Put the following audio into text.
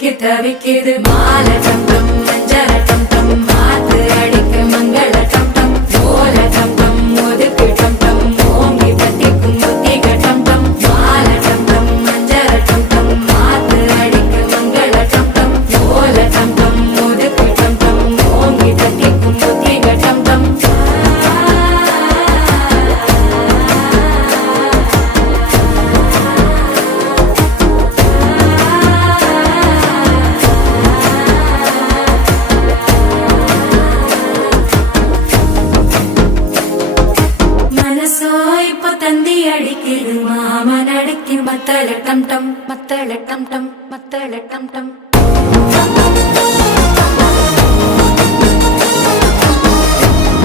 தவிக்கு தவிக்குது மாலை டம் டம் மஞ்சள டம் டம் மாத்து அடிக்கு மங்கள டம் டம் ஓல டம் டம் ஒதுக்கு டம் டம் ஓங்கி பத்திக்கும் புத்திக டம் டம் மாலை டம் டம் மஞ்சள டம் டம் மாத்து அடிக்கு மங்கள டம் டம் ஓல டம் டம் ஒதுக்கு டம் டம் ஓங்கி பத்திக்கும் புத்திக டம் டம் தந்தி அடிக்குது மாமன் அடிக்கு மத்தள டம் டம் மத்தள டம் டம் மத்தள டம் டம்